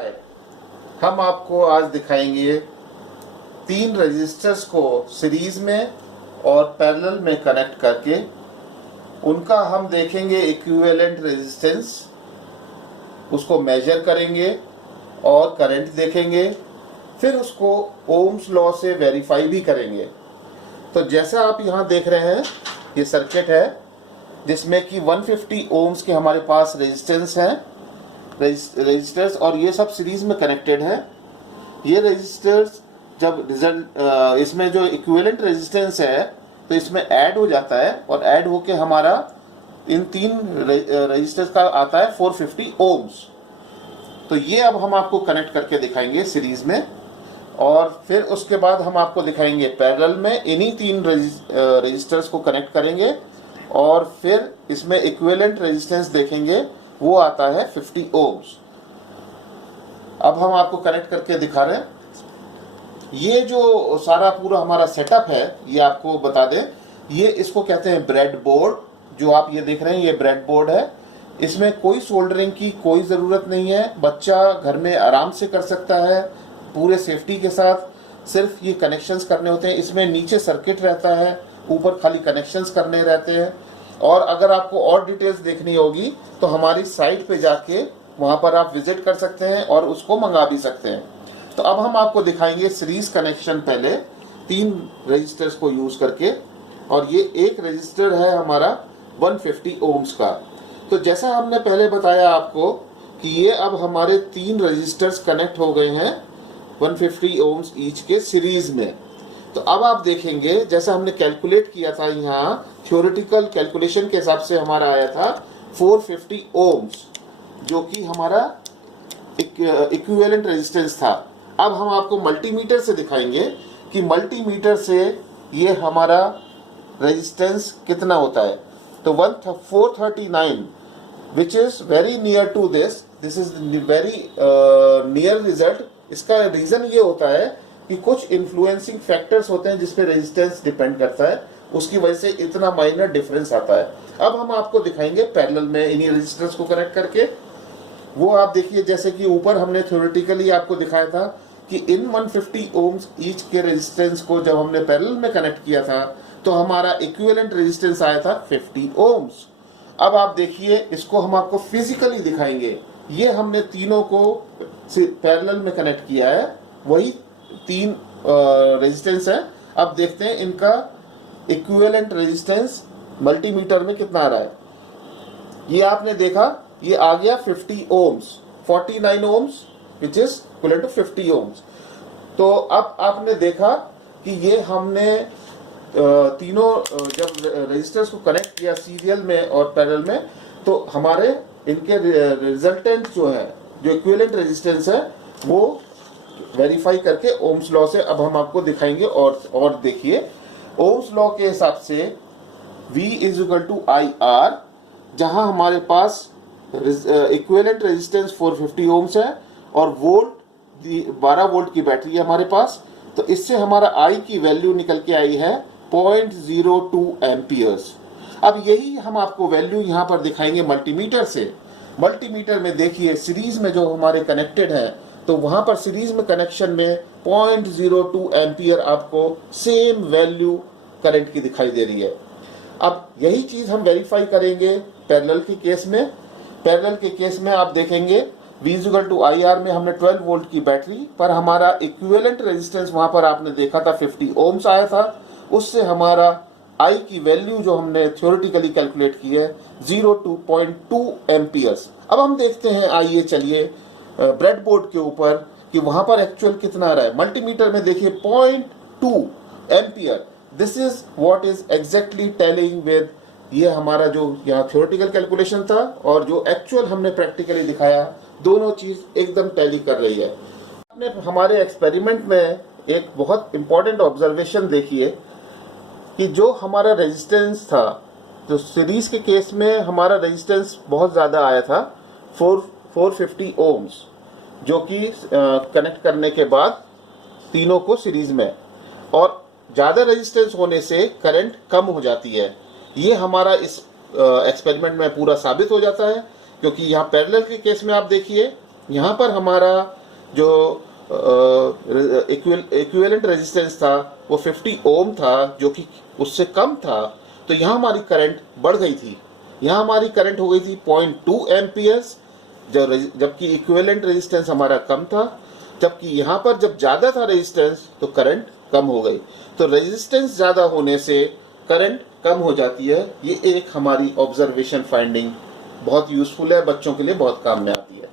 है, हम आपको आज दिखाएंगे तीन रजिस्टर्स को सीरीज में और पैरेलल में कनेक्ट करके उनका हम देखेंगे इक्विवेलेंट रेजिस्टेंस, उसको मेजर करेंगे और करंट देखेंगे, फिर उसको ओम्स लॉ से वेरीफाई भी करेंगे। तो जैसा आप यहाँ देख रहे हैं, ये सर्किट है जिसमें कि 150 ओम्स के हमारे पास रेजिस्टेंस हैं, रजिस्टर्स, और ये सब सीरीज में कनेक्टेड है। ये रजिस्टर्स जब इसमें जो इक्विवेलेंट रेजिस्टेंस है तो इसमें ऐड हो जाता है और ऐड होके हमारा इन तीन रजिस्टर्स का आता है 450 ओम्स। तो ये अब हम आपको कनेक्ट करके दिखाएंगे सीरीज में, और फिर उसके बाद हम आपको दिखाएंगे पैरेलल में इन्हीं तीन रजिस्टर्स को कनेक्ट करेंगे और फिर इसमें इक्विवेलेंट रेजिस्टेंस देखेंगे, वो आता है 50 ओम्स। अब हम आपको कनेक्ट करके दिखा रहे हैं। ये जो सारा पूरा हमारा सेटअप है, ये आपको बता दें, ये इसको कहते हैं ब्रेड बोर्ड। जो आप ये देख रहे हैं, ये ब्रेड बोर्ड है। इसमें कोई सोल्डरिंग की कोई ज़रूरत नहीं है, बच्चा घर में आराम से कर सकता है पूरे सेफ्टी के साथ। सिर्फ ये कनेक्शंस करने होते हैं। इसमें नीचे सर्किट रहता है, ऊपर खाली कनेक्शंस करने रहते हैं। और अगर आपको और डिटेल्स देखनी होगी तो हमारी साइट पे जाके वहाँ पर आप विजिट कर सकते हैं और उसको मंगा भी सकते हैं। तो अब हम आपको दिखाएंगे सीरीज कनेक्शन, पहले तीन रजिस्टर्स को यूज़ करके, और ये एक रजिस्टर है हमारा 150 ओम्स का। तो जैसा हमने पहले बताया आपको कि ये अब हमारे तीन रजिस्टर्स कनेक्ट हो गए हैं 150 ओम्स ईच के सीरीज में। तो अब आप देखेंगे, जैसा हमने कैलकुलेट किया था, यहाँ थ्योरेटिकल कैलकुलेशन के हिसाब से हमारा आया था 450 ओम्स, जो कि हमारा इक्विवेलेंट रेजिस्टेंस था। अब हम आपको मल्टीमीटर से दिखाएंगे कि मल्टीमीटर से ये हमारा रेजिस्टेंस कितना होता है। तो 439, which is very near to this is very near result. इसका रीज़न ये होता है कि कुछ इन्फ्लुएंसिंग फैक्टर्स होते हैं जिस पे रेजिस्टेंस डिपेंड करता है, उसकी वजह से इतना माइनर डिफरेंस आता है। अब हम आपको दिखाएंगे पैरेलल में इन्हीं रजिस्टर्स को कनेक्ट करके। वो आप देखिए, जैसे कि ऊपर हमने थ्योरेटिकली आपको दिखाया था कि इन 150 ओम्स ईच के रेजिस्टेंस को जब हमने पैरेलल में कनेक्ट किया था तो हमारा इक्विवेलेंट रेजिस्टेंस आया था 50 ओम्स। अब आप देखिए, इसको हम आपको फिजिकली दिखाएंगे। ये हमने तीनों को पैरेलल में कनेक्ट किया है, वही तीन रेजिस्टेंस है। अब देखते हैं इनका इक्विवेलेंट रेजिस्टेंस मल्टीमीटर में कितना आ रहा है। ये आपने देखा, ये आ गया 50 ohms, 49 ohms which is equivalent to 50 ohms. तो अब आपने देखा कि ये हमने तीनों जब रजिस्टर्स को कनेक्ट किया सीरियल में और पैरेलल में, तो हमारे इनके रिजल्टेंट जो है, जो इक्विवेलेंट रेजिस्टेंस है, वो वेरीफाई करके ओम्स लॉ से अब हम आपको दिखाएंगे। और देखिए, ओम्स लॉ के हिसाब से V is equal to IR, जहां हमारे पास इक्विवेलेंट रेजिस्टेंस 450 ओम्स है और वोल्ट 12 वोल्ट की बैटरी है हमारे पास। तो इससे हमारा I की वैल्यू निकल के आई है 0.02 एम्पियर्स। अब यही हम आपको वैल्यू यहाँ पर दिखाएंगे मल्टीमीटर से। मल्टीमीटर में देखिए, सीरीज में जो हमारे कनेक्टेड है, तो वहाँ पर सीरीज में कनेक्शन में 0.02 एम्पियर आपको सेम वैल्यू करंट की दिखाई दे रही है। अब यही चीज़ हम वेरीफाई करेंगे पैरेलल के केस में। पैरेलल के केस में आप देखेंगे V टू IR में हमने 12 वोल्ट की बैटरी पर हमारा इक्विवेलेंट रेजिस्टेंस वहाँ पर आपने देखा था 50 ओम्स आया था। उससे हमारा I की वैल्यू जो हमने थ्योरेटिकली कैलकुलेट की है 0.2 एम्पियर्स। अब हम देखते हैं, आइए चलिए ब्रेड बोर्ड के ऊपर कि वहाँ पर एक्चुअल कितना आ रहा है। मल्टीमीटर में देखिए 0.2 ampere. This is what is exactly telling with ये हमारा जो यहाँ थ्योरेटिकल कैलकुलेशन था और जो एक्चुअल हमने प्रैक्टिकली दिखाया, दोनों चीज़ एकदम टैली कर रही है। आपने हमारे एक्सपेरिमेंट में एक बहुत इंपॉर्टेंट ऑब्जर्वेशन देखिए कि जो हमारा रेजिस्टेंस था, जो सीरीज के केस में हमारा रेजिस्टेंस बहुत ज़्यादा आया था 450 ओम्स, जो कि कनेक्ट करने के बाद तीनों को सीरीज में, और ज़्यादा रेजिस्टेंस होने से करंट कम हो जाती है। ये हमारा इस एक्सपेरिमेंट में पूरा साबित हो जाता है, क्योंकि यहाँ पैरेलल के केस में आप देखिए यहाँ पर हमारा जो इक्विवेलेंट रेजिस्टेंस था वो 50 ओम था, जो कि उससे कम था, तो यहाँ हमारी करंट बढ़ गई थी। यहाँ हमारी करंट हो गई थी 0.2 एम्पियर्स, जबकि इक्विवेलेंट रेजिस्टेंस हमारा कम था। जबकि यहाँ पर जब ज़्यादा था रेजिस्टेंस तो करंट कम हो गई। तो रेजिस्टेंस ज़्यादा होने से करंट कम हो जाती है। ये एक हमारी ऑब्जर्वेशन फाइंडिंग बहुत यूज़फुल है, बच्चों के लिए बहुत काम में आती है।